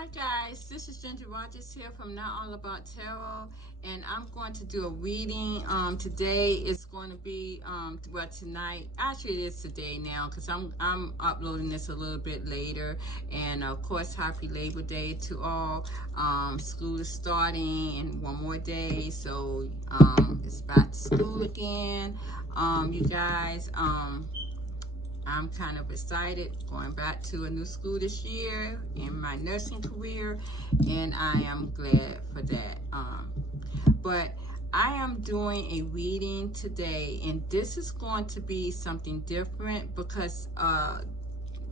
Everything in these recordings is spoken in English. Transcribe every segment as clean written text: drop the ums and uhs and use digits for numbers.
Hi guys, this is Ginger Rogers here from Not All About Tarot, and I'm going to do a reading. Today is going to be well, tonight. Actually, it is today now because I'm uploading this a little bit later. And of course, happy Labor Day to all. School is starting in one more day, so it's back to school again. You guys. I'm kind of excited going back to a new school this year in my nursing career, and I am glad for that. But I am doing a reading today, and this is going to be something different because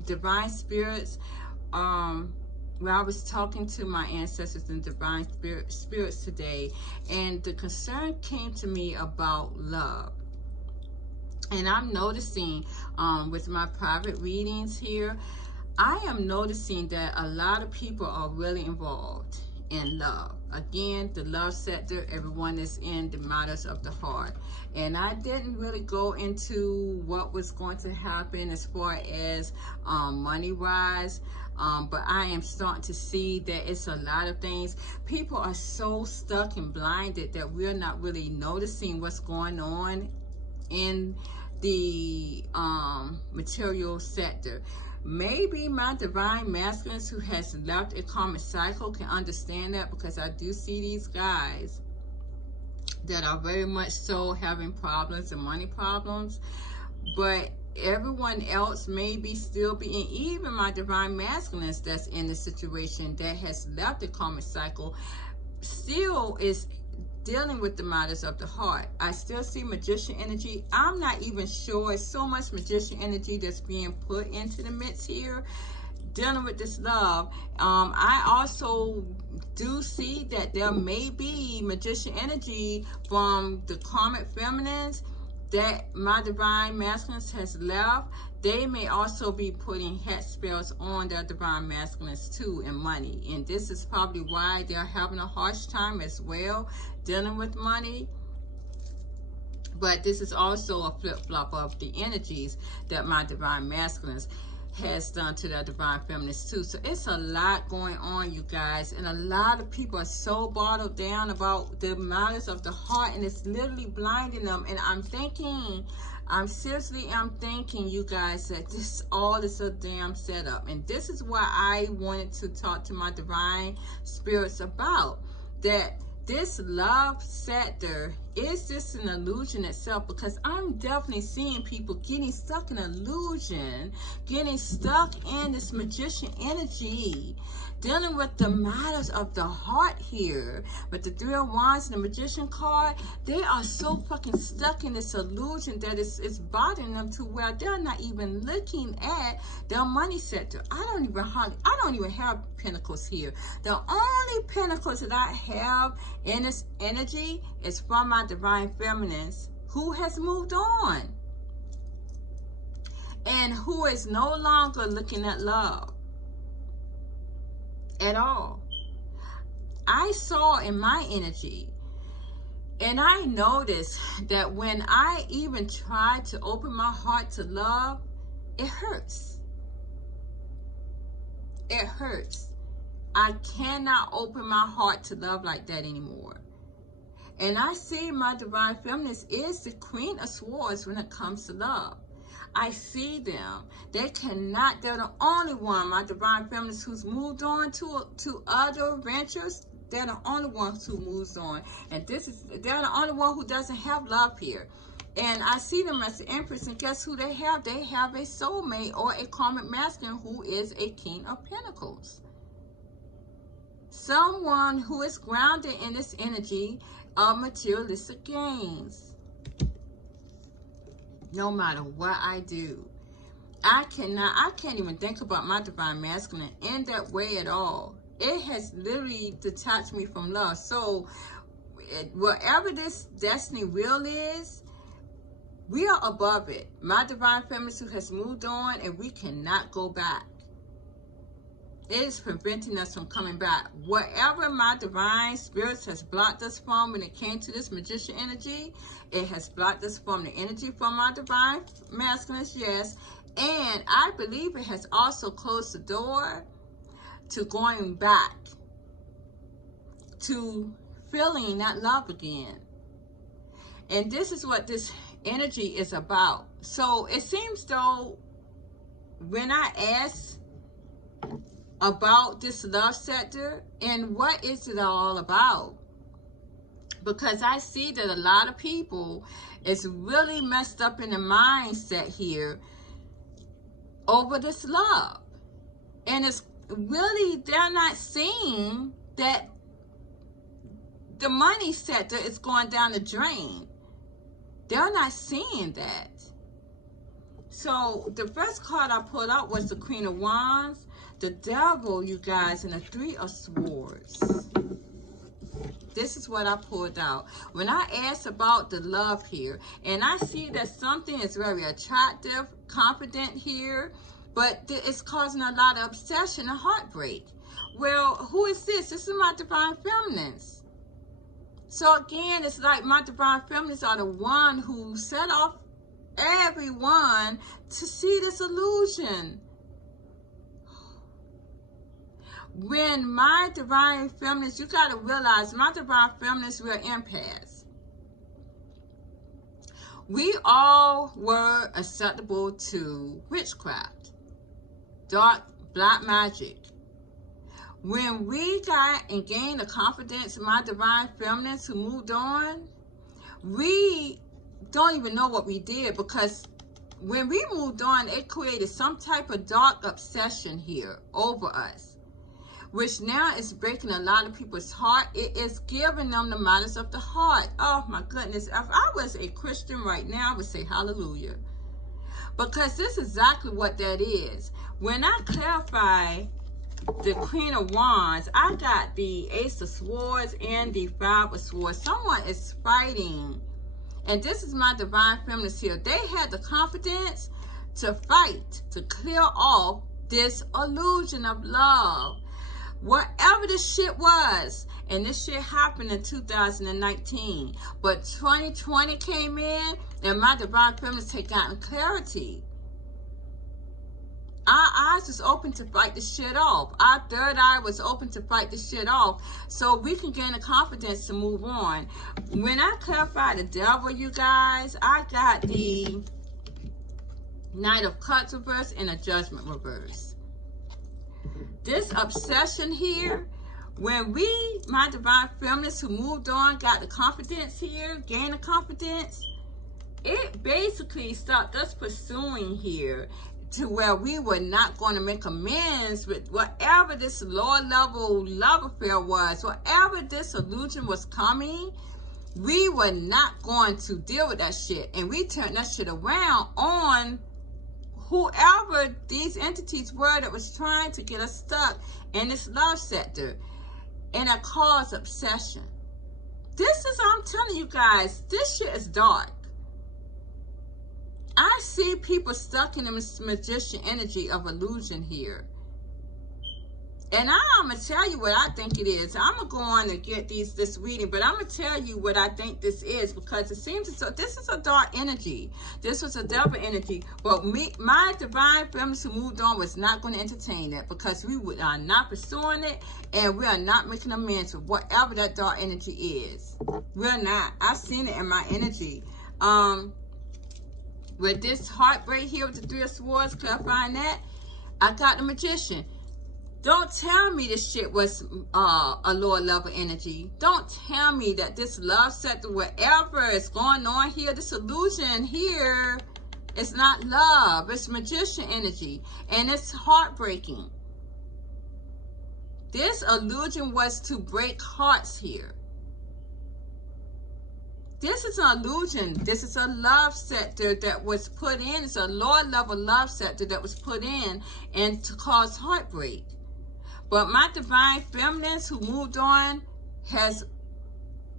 divine spirits, well, I was talking to my ancestors and divine spirits today, and the concern came to me about love. And I'm noticing with my private readings here, I am noticing that a lot of people are really involved in love. Again, the love sector, everyone is in the matters of the heart. And I didn't really go into what was going to happen as far as money-wise. But I am starting to see that it's a lot of things. People are so stuck and blinded that we're not really noticing what's going on in the material sector. Maybe my divine masculines who has left a karmic cycle can understand that, because I do see these guys that are very much so having problems and money problems. But everyone else may be still being, even my divine masculines that's in the situation that has left the karmic cycle, still is dealing with the matters of the heart. I still see magician energy. I'm not even sure. It's so much magician energy that's being put into the mix here, dealing with this love. I also do see that there may be magician energy from the karmic feminines that my divine masculines has left. They may also be putting hex spells on their divine masculines too, and money. And this is probably why they're having a harsh time as well, dealing with money. But this is also a flip-flop of the energies that my divine masculines has done to their divine feminines too. So it's a lot going on, you guys, and a lot of people are so bottled down about the matters of the heart, and it's literally blinding them. And I'm thinking, I'm thinking, you guys, that this all is a damn setup. And this is why I wanted to talk to my divine spirits about that. This love sector, is this an illusion itself? Because I'm definitely seeing people getting stuck in illusion, getting stuck in this magician energy, dealing with the matters of the heart here. But the Three of Wands and the Magician card, they are so fucking stuck in this illusion that it's bothering them to where they're not even looking at their money sector. I don't even have pentacles here. The only pentacles that I have in this energy is from my divine feminines who has moved on and who is no longer looking at love at all. I saw in my energy, and I noticed that when I even try to open my heart to love, it hurts. It hurts. I cannot open my heart to love like that anymore. And I see my divine feminines is the Queen of Swords when it comes to love. I see them. They cannot, they're the only one, my divine feminines, who's moved on to other ventures. They're the only ones who moves on. And they're the only one who doesn't have love here. And I see them as the Empress, and guess who they have? They have a soulmate or a karmic masculine who is a King of Pentacles. Someone who is grounded in this energy of materialistic gains. No matter what I do, I can't even think about my divine masculine in that way at all. It has literally detached me from love. So whatever this destiny wheel is, we are above it. My divine feminine who has moved on, and we cannot go back. It is preventing us from coming back. Whatever my divine spirits has blocked us from when it came to this magician energy, it has blocked us from the energy from my divine masculines, yes. And I believe it has also closed the door to going back to feeling that love again. And this is what this energy is about. So it seems though, when I ask about this love sector and what is it all about, because I see that a lot of people is really messed up in the mindset here over this love. And it's really, they're not seeing that the money sector is going down the drain. They're not seeing that. So the first card I pulled out was the Queen of Wands, the Devil, you guys, and the Three of Swords. This is what I pulled out. When I asked about the love here, and I see that something is very attractive, confident here, but it's causing a lot of obsession and heartbreak. Well, who is this? This is my Divine Feminines. So again, it's like my Divine Feminines are the one who set off everyone to see this illusion. When my Divine Feminines, you got to realize my Divine Feminines, we're empaths. We all were acceptable to witchcraft, dark, black magic. When we got and gained the confidence in my Divine Feminines who moved on, we don't even know what we did, because when we moved on, it created some type of dark obsession here over us, which now is breaking a lot of people's heart. It is giving them the matters of the heart. Oh my goodness. If I was a Christian right now, I would say hallelujah. Because this is exactly what that is. When I clarify the Queen of Wands, I got the Ace of Swords and the Five of Swords. Someone is fighting. And this is my Divine Feminines here. They had the confidence to fight, to clear off this illusion of love. Whatever this shit was, and this shit happened in 2019, but 2020 came in, and my Divine Feminines had gotten clarity. Our eyes was open to fight this shit off. Our third eye was open to fight this shit off, so we can gain the confidence to move on. When I clarify the Devil, you guys, I got the Knight of Cups reverse and a Judgment reverse. This obsession here, when we, my Divine Feminines who moved on, got the confidence here, gained the confidence, it basically stopped us pursuing here to where we were not going to make amends with whatever this lower level love affair was, whatever this illusion was coming. We were not going to deal with that shit, and we turned that shit around on whoever these entities were that was trying to get us stuck in this love sector, and it caused obsession. This is, I'm telling you guys, this shit is dark. I see people stuck in this magician energy of illusion here. And I'm going to tell you what I think it is. I'm going to go on and get this reading, but I'm going to tell you what I think this is, because it seems as though this is a dark energy. This was a devil energy. But my Divine Feminines who moved on was not going to entertain it, because we are not pursuing it, and we are not making amends with whatever that dark energy is. We're not. I've seen it in my energy. With this heartbreak here with the Three of Swords, clarifying that, I got the Magician. Don't tell me this shit was a lower level energy. Don't tell me that this love sector, whatever is going on here, this illusion here, it's not love. It's Magician energy. And it's heartbreaking. This illusion was to break hearts here. This is an illusion. This is a love sector that was put in. It's a lower level love sector that was put in and to cause heartbreak. But my Divine Feminines who moved on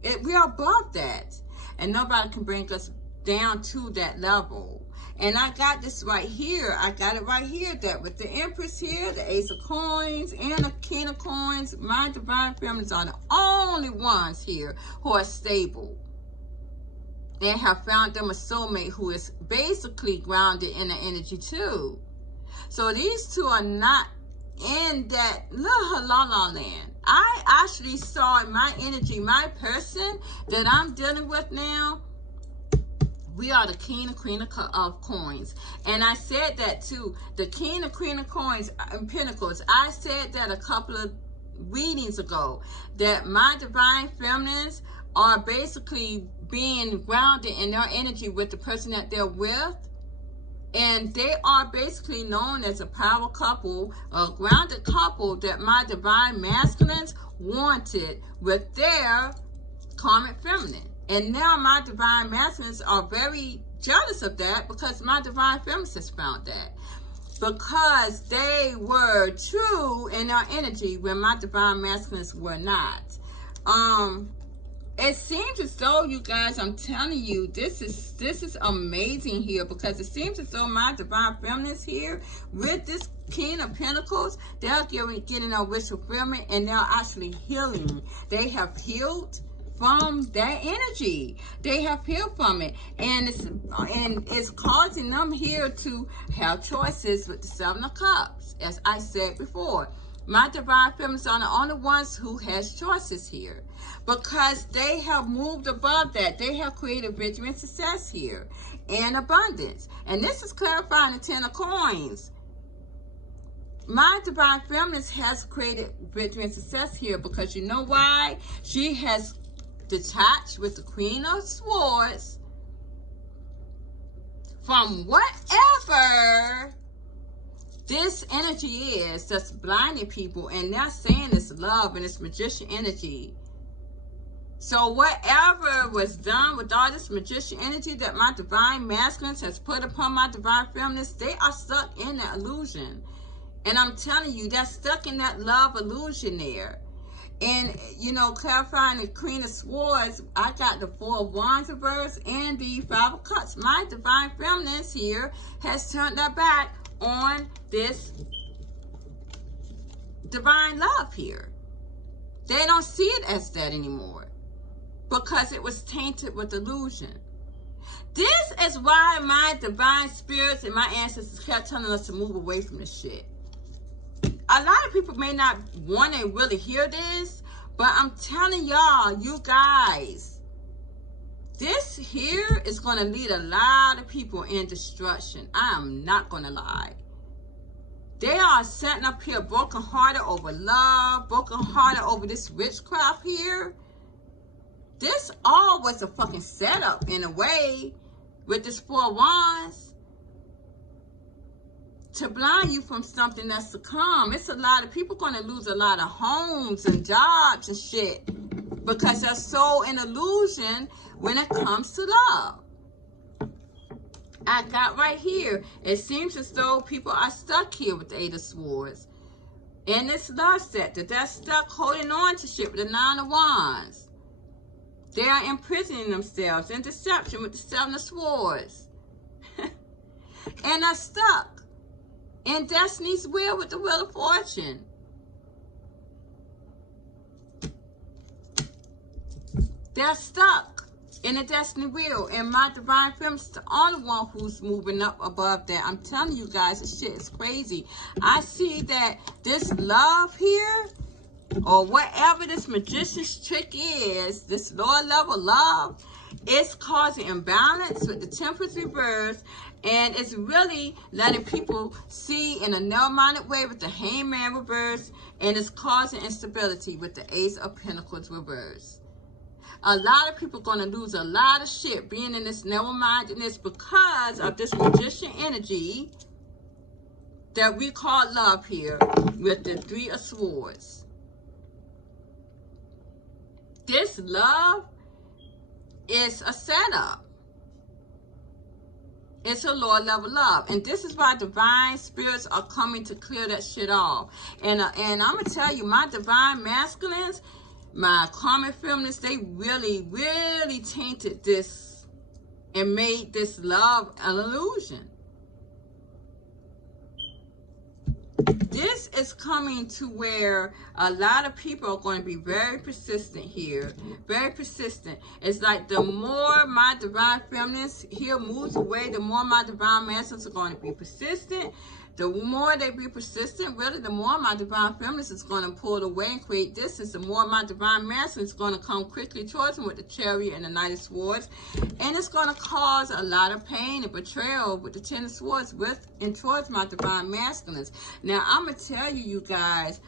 we are above that. And nobody can bring us down to that level. And I got this right here. I got it right here, that with the Empress here, the Ace of Coins, and the King of Coins, my Divine Feminines are the only ones here who are stable and have found them a soulmate who is basically grounded in the energy too. So these two are not in that little la la land. I actually saw in my energy, my person that I'm dealing with now, we are the king and queen of coins. And I said that too. The king and queen of coins and pentacles. I said that a couple of readings ago. That my divine feminines are basically being grounded in their energy with the person that they're with. And they are basically known as a power couple, a grounded couple that my divine masculines wanted with their karmic feminine. And now my divine masculines are very jealous of that because my divine feminines has found that. Because they were true in their energy when my divine masculines were not. It seems as though, you guys, I'm telling you, this is amazing here, because it seems as though my divine feminines here with this King of Pentacles, they're getting a wish fulfillment, and they're actually healing. They have healed from that energy. They have healed from it, and it's causing them here to have choices with the Seven of Cups, as I said before. My divine feminines are the only ones who has choices here, because they have moved above that. They have created victory and success here and abundance. And this is clarifying the Ten of Coins. My divine feminines has created victory and success here, because you know why? She has detached with the Queen of Swords from whatever this energy is that's blinding people, and they're saying it's love and it's magician energy. So whatever was done with all this magician energy that my divine masculines has put upon my divine feminines, they are stuck in that illusion. And I'm telling you, they're stuck in that love illusion there. And, you know, clarifying the Queen of Swords, I got the Four of Wands reverse and the Five of Cups. My divine feminines here has turned their back on this divine love here. They don't see it as that anymore, because it was tainted with illusion. This is why my divine spirits and my ancestors kept telling us to move away from this shit. A lot of people may not want to really hear this, but I'm telling y'all, you guys, this here is going to lead a lot of people in destruction. I am not going to lie. They are setting up here brokenhearted over love, brokenhearted over this witchcraft here. This all was a fucking setup in a way with this Four of Wands to blind you from something that's to come. It's a lot of people going to lose a lot of homes and jobs and shit because they're so in illusion when it comes to love. I got right here, it seems as though people are stuck here with the Eight of Swords. And this love set that they're stuck holding on to shit with the Nine of Wands. They are imprisoning themselves in deception with the Seven of Swords. And are stuck in Destiny's Wheel with the Wheel of Fortune. They're stuck in the Destiny Wheel. And my divine feminine is the only one who's moving up above that. I'm telling you guys, this shit is crazy. I see that this love here, or whatever this magician's trick is, this lower level love, it's causing imbalance with the Temperance reverse, and it's really letting people see in a narrow-minded way with the Hangman reverse, and it's causing instability with the Ace of Pentacles reverse. A lot of people are going to lose a lot of shit being in this narrow-mindedness because of this magician energy that we call love here with the Three of Swords. This love is a setup. It's a lower level love. And this is why divine spirits are coming to clear that shit off. And I'm going to tell you, my divine masculines, my karmic feminists, they really, really tainted this and made this love an illusion. This is coming to where a lot of people are going to be very persistent here. Very persistent. It's like the more my divine feminist here moves away, the more my divine masculines are going to be persistent. The more they be persistent, really, the more my divine feminist is going to pull away and create distance. The more my divine masculine is going to come quickly towards them with the Chariot and the Knight of Swords. And it's going to cause a lot of pain and betrayal with the Ten of Swords with and towards my divine masculines. Now, I'm going to tell you, you guys,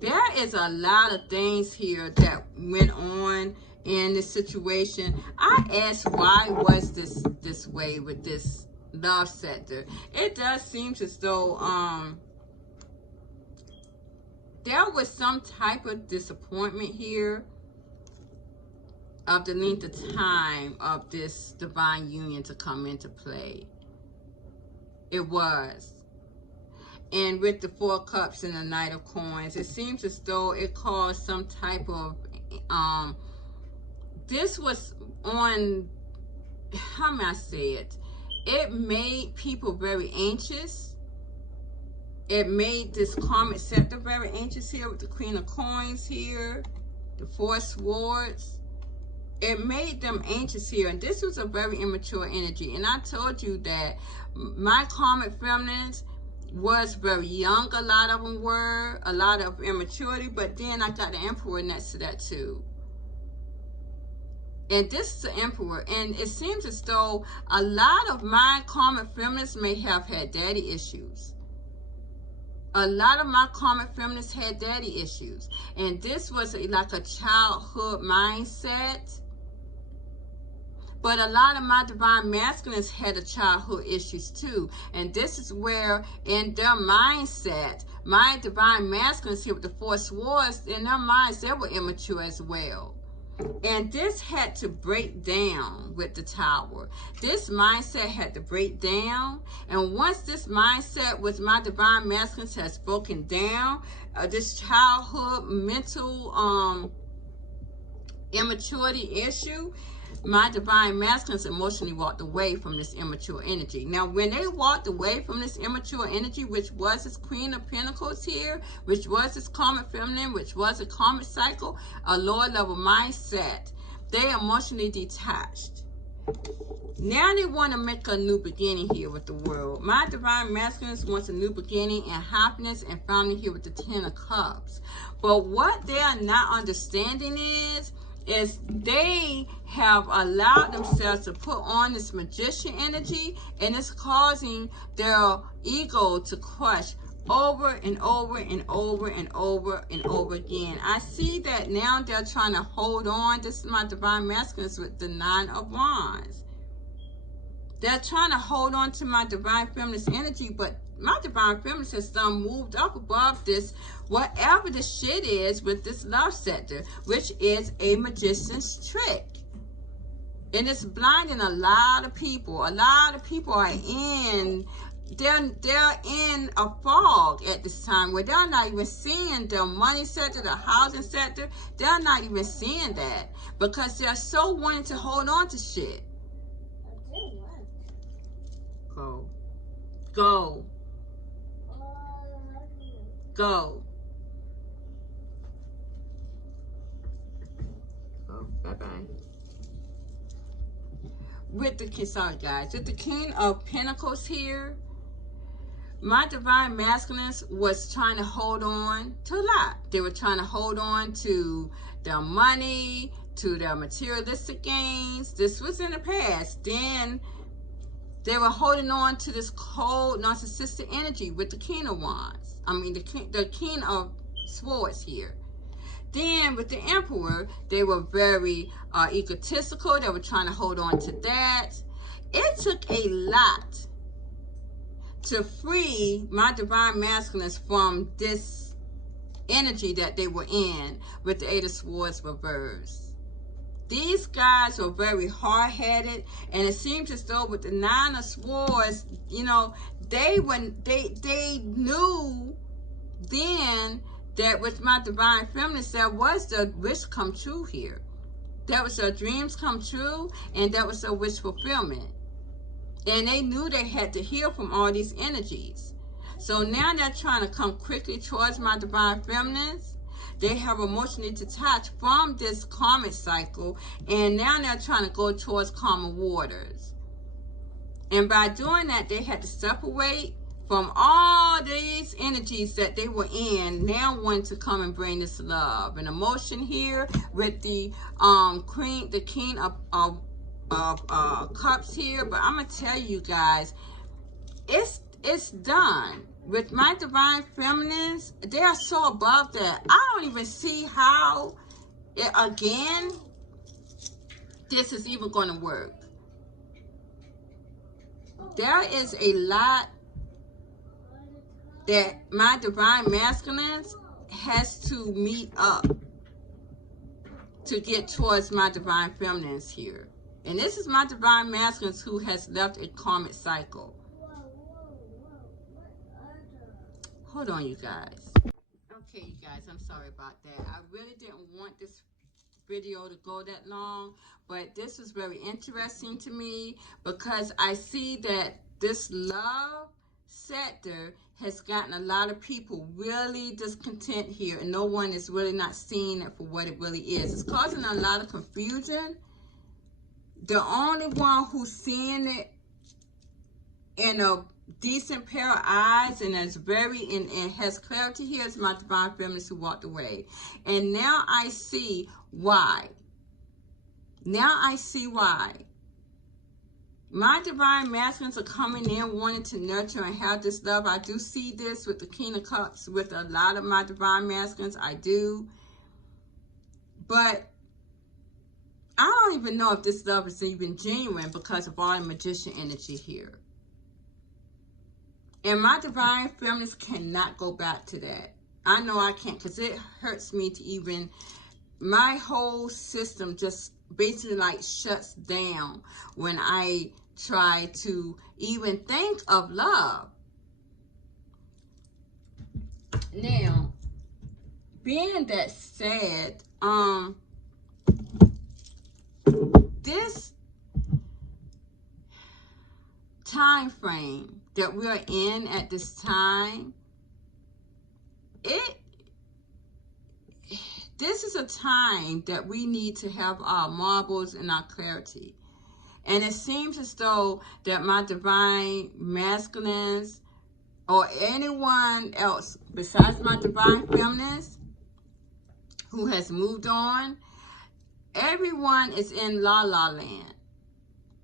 there is a lot of things here that went on in this situation. I asked, why was this way with this love sector? It does seem as though there was some type of disappointment here of the length of time of this divine union to come into play. It was. And with the Four Cups and the Knight of Coins, it seems as though it caused some type of this was on, how may I say it? It made people very anxious. It made this karmic sector very anxious here with the Queen of Coins here, the Four Swords. It made them anxious here. And this was a very immature energy. And I told you that my karmic feminines was very young. A lot of them were. A lot of immaturity. But then I got the Emperor next to that too. And this is the Emperor. And it seems as though a lot of my karmic feminists may have had daddy issues. A lot of my karmic feminists had daddy issues. And this was like a childhood mindset. But a lot of my divine masculines had a childhood issues too. And this is where in their mindset, my divine masculines here with the Four Swords, in their minds, they were immature as well. And this had to break down with the Tower. This mindset had to break down. And once this mindset with my divine masculines has broken down, this childhood mental immaturity issue, my divine masculines emotionally walked away from this immature energy. Now, when they walked away from this immature energy, which was this Queen of Pentacles here, which was this karmic feminine, which was a karmic cycle, a lower level mindset, they emotionally detached. Now they want to make a new beginning here with the world. My divine masculines wants a new beginning and happiness and family here with the Ten of Cups. But what they are not understanding is they have allowed themselves to put on this magician energy, and it's causing their ego to crush over and over and over and over and over again. I see that now they're trying to hold on. This is my divine masculines with the Nine of Wands. They're trying to hold on to my divine feminist energy, but my divine feminist has done moved up above this, whatever the shit is with this love sector, which is a magician's trick. And it's blinding a lot of people. A lot of people are in, they're in a fog at this time where they're not even seeing the money sector, the housing sector. They're not even seeing that because they're so wanting to hold on to shit. Go. Go. Go. Oh, bye-bye. With the, sorry guys, with the King of Pentacles here, my divine masculines was trying to hold on to a lot. They were trying to hold on to their money, to their materialistic gains. This was in the past. Then they were holding on to this cold, narcissistic energy with the King of Wands. I mean, the King of Swords here. Then with the Emperor, they were very egotistical. They were trying to hold on to that. It took a lot to free my divine masculines from this energy that they were in with the Eight of Swords reversed. These guys were very hard-headed, and it seems as though with the Nine of Swords, you know, they knew then that with my divine feminist, there was the wish come true here. That was their dreams come true, and that was their wish fulfillment. And they knew they had to heal from all these energies. So now they're trying to come quickly towards my divine feminines. They have emotionally detached from this karmic cycle, and now they're trying to go towards calmer waters. And by doing that, they had to separate from all these energies that they were in, now wanting to come and bring this love and emotion here with the queen, the king of cups here. But I'm gonna tell you guys, it's done. With my divine feminines, they are so above that. I don't even see how again this is even going to work. There is a lot that my divine masculines has to meet up to get towards my divine feminines here. And this is my divine masculines who has left a karmic cycle. Hold on, you guys. Okay, you guys, I'm sorry about that. I really didn't want this video to go that long, but this was very interesting to me because I see that this love sector has gotten a lot of people really discontent here, and no one is really not seeing it for what it really is. It's causing a lot of confusion. The only one who's seeing it in a decent pair of eyes and is very and has clarity here is my divine feminist who walked away. And now I see why. Now I see why. My divine masculines are coming in wanting to nurture and have this love. I do see this with the King of Cups with a lot of my divine masculines. I do. But I don't even know if this love is even genuine because of all the magician energy here. And my divine feminines cannot go back to that. I know I can't because it hurts me to even, my whole system just basically like shuts down when I try to even think of love. Now, being that said, this time frame that we are in at this time, this is a time that we need to have our marbles and our clarity. And it seems as though that my divine masculines or anyone else besides my divine feminines who has moved on, everyone is in la la land.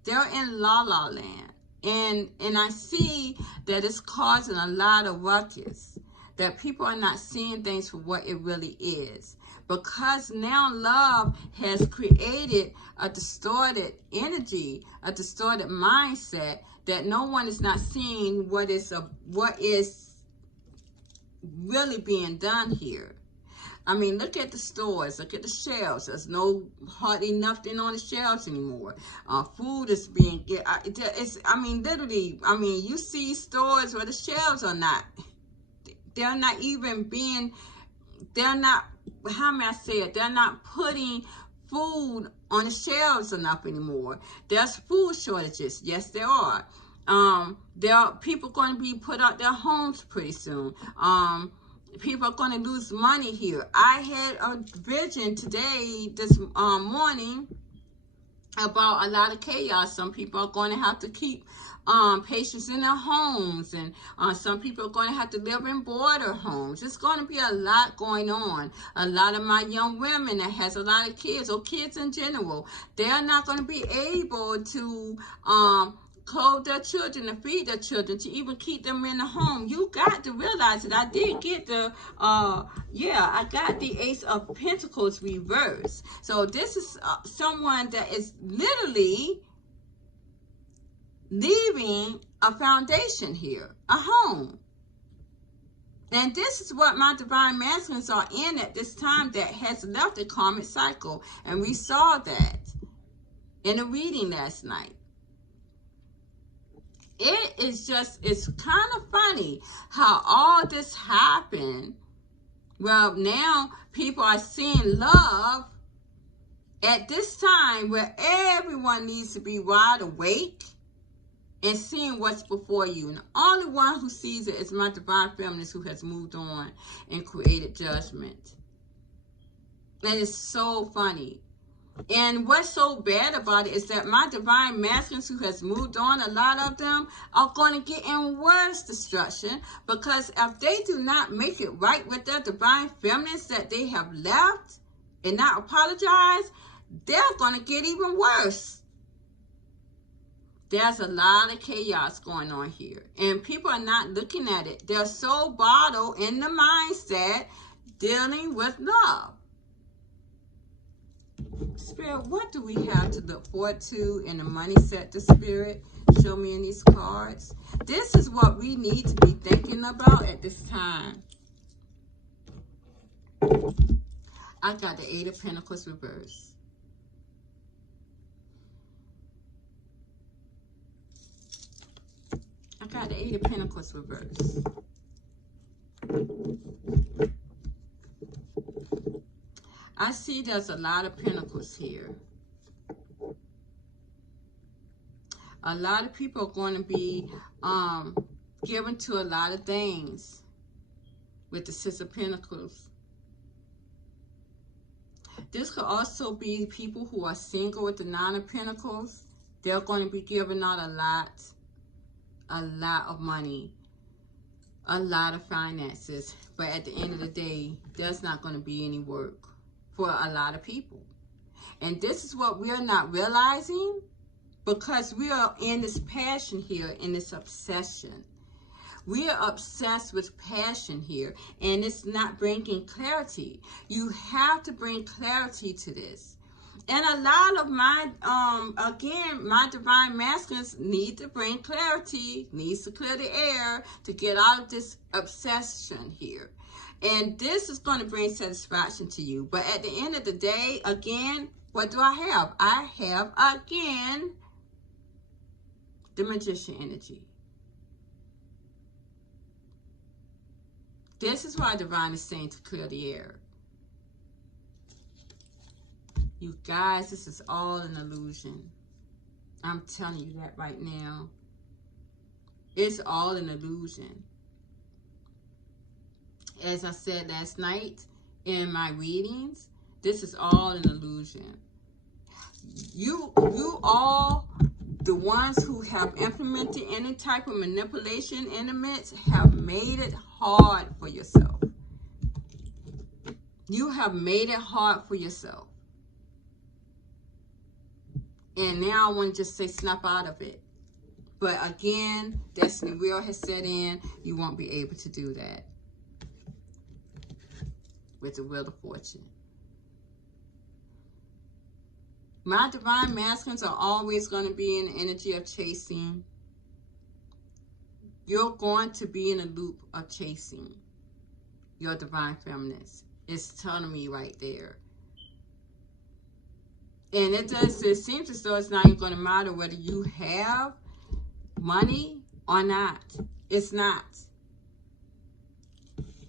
They're in la la land. And I see that it's causing a lot of ruckus, that people are not seeing things for what it really is. Because now love has created a distorted energy, a distorted mindset, that no one is not seeing what is really being done here. I mean, look at the stores, look at the shelves. There's hardly nothing on the shelves anymore. Food is being, literally, you see stores where the shelves are not, they're not even being, they're not, how may I say it? They're not putting food on the shelves enough anymore. There's food shortages. Yes, there are. There are people going to be put out their homes pretty soon. People are going to lose money here. I had a vision today, this morning, about a lot of chaos. Some people are going to have to keep patients in their homes, and some people are going to have to live in border homes. It's going to be a lot going on. A lot of my young women that has a lot of kids, or kids in general, they're not going to be able to clothe their children and feed their children, to even keep them in the home. You got to realize that I did get the I got the Ace of Pentacles reversed. So this is someone that is literally leaving a foundation here, a home. And this is what my divine masculines are in at this time, that has left a karmic cycle. And we saw that in a reading last night. It's kind of funny how all this happened. Well, now people are seeing love at this time where everyone needs to be wide awake and seeing what's before you. And the only one who sees it is my divine feminist, who has moved on and created judgment. And it's so funny. And what's so bad about it is that my divine masculines who has moved on, a lot of them are going to get in worse destruction, because if they do not make it right with their divine feminines that they have left and not apologize, they're going to get even worse. There's a lot of chaos going on here, and people are not looking at it. They're so bottled in the mindset dealing with love. Spirit, what do we have to look forward to in the money sector, Spirit? Show me in these cards. This is what we need to be thinking about at this time. I got the Eight of Pentacles reversed. I got the Eight of Pentacles reversed. I see there's a lot of pentacles here. A lot of people are going to be given to a lot of things with the Six of Pentacles. This could also be people who are single with the Nine of Pentacles. They're going to be given out a lot of money, a lot of finances. But at the end of the day, there's not going to be any work for a lot of people. And this is what we are not realizing, because we are in this passion here, in this obsession. We are obsessed with passion here, and it's not bringing clarity. You have to bring clarity to this. And a lot of my, again, my divine masculines need to bring clarity, needs to clear the air to get out of this obsession here. And this is going to bring satisfaction to you. But at the end of the day, again, what do I have? I have, again, the Magician energy. This is why Divine is saying to clear the air. You guys, this is all an illusion. I'm telling you that right now. It's all an illusion. As I said last night in my readings, this is all an illusion. You all, the ones who have implemented any type of manipulation in the midst, have made it hard for yourself. You have made it hard for yourself. And now I want to just say snap out of it. But again, Destiny Wheel has set in. You won't be able to do that with the Wheel of Fortune. My divine masculines are always going to be in the energy of chasing. You're going to be in a loop of chasing your divine feminines. It's telling me right there. And it seems as though it's not even going to matter whether you have money or not. It's not.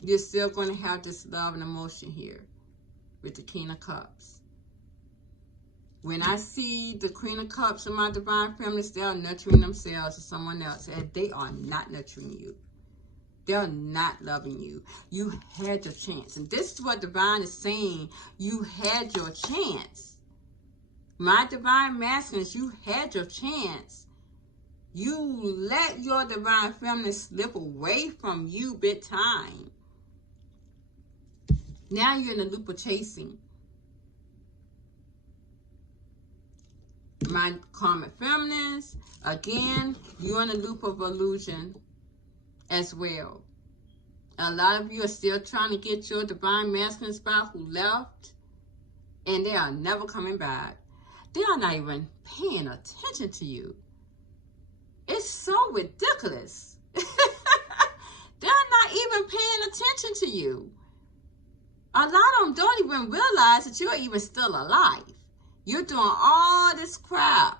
You're still going to have this love and emotion here with the King of Cups. When I see the Queen of Cups in my divine feminines, they are nurturing themselves to someone else, and they are not nurturing you. They're not loving you. You had your chance. And this is what Divine is saying. You had your chance. My divine masculines, you had your chance. You let your divine feminine slip away from you big time. Now you're in a loop of chasing. My karmic feminines, again, you're in a loop of illusion as well. A lot of you are still trying to get your divine masculine spot who left, and they are never coming back. They are not even paying attention to you. It's so ridiculous. They're not even paying attention to you. A lot of them don't even realize that you're even still alive. You're doing all this crap.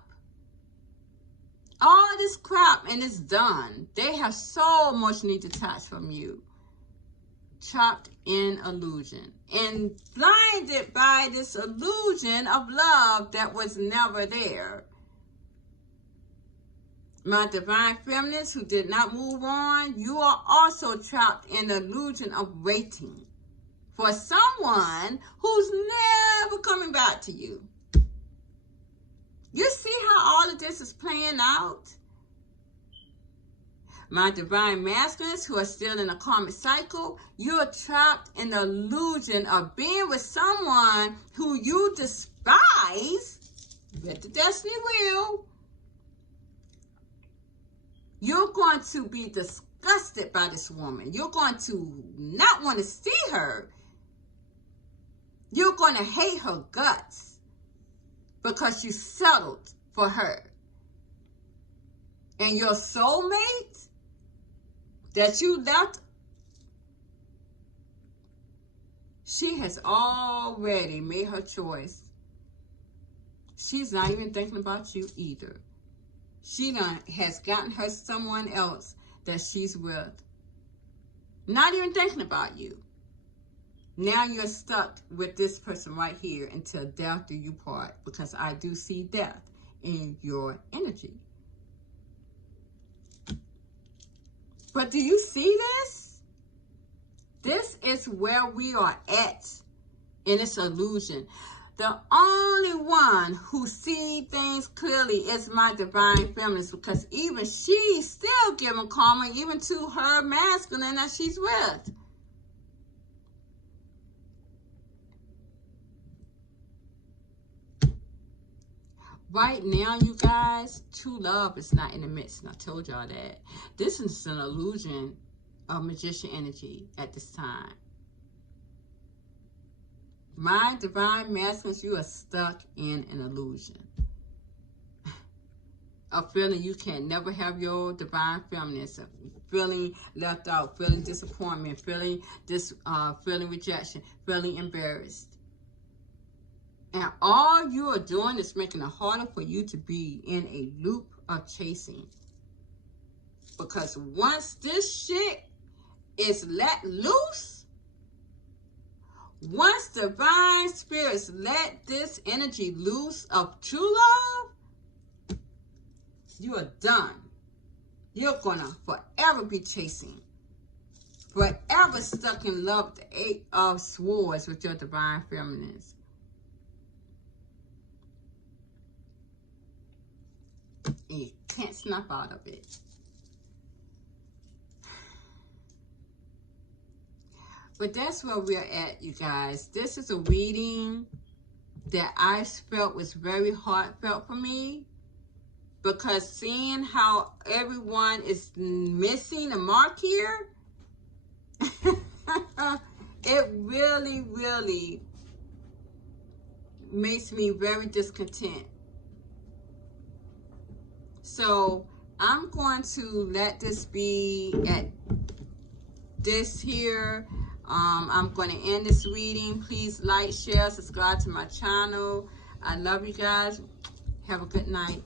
All this crap, and it's done. They have so much need to touch from you. Trapped in illusion. And blinded by this illusion of love that was never there. My divine feminines who did not move on, you are also trapped in the illusion of waiting for someone who's never coming back to you. You see how all of this is playing out? My divine masculines who are still in a karmic cycle, you're trapped in the illusion of being with someone who you despise with the destiny wheel. You're going to be disgusted by this woman. You're going to not want to see her. You're going to hate her guts because you settled for her. And your soulmate that you left, she has already made her choice. She's not even thinking about you either. She has gotten her someone else that she's with. Not even thinking about you. Now you're stuck with this person right here until death do you part, because I do see death in your energy. But do you see this? This is where we are at in this illusion. The only one who sees things clearly is my divine feminist, because even she's still giving karma even to her masculine that she's with. Right now, you guys, true love is not in the midst. And I told y'all that. This is an illusion of magician energy at this time. My divine masculines, you are stuck in an illusion. A feeling you can never have your divine feminist. Feeling left out, feeling disappointment, feeling rejection, feeling embarrassed. And all you are doing is making it harder for you to be in a loop of chasing. Because once this shit is let loose, once divine spirits let this energy loose of true love, you are done. You're gonna forever be chasing. Forever stuck in love, the 8 of Swords with your divine feminines. And you can't snap out of it. But that's where we're at, you guys. This is a reading that I felt was very heartfelt for me, because seeing how everyone is missing a mark here, it really, really makes me very discontent. So I'm going to let this be at this here. I'm going to end this reading. Please like, share, subscribe to my channel. I love you guys. Have a good night.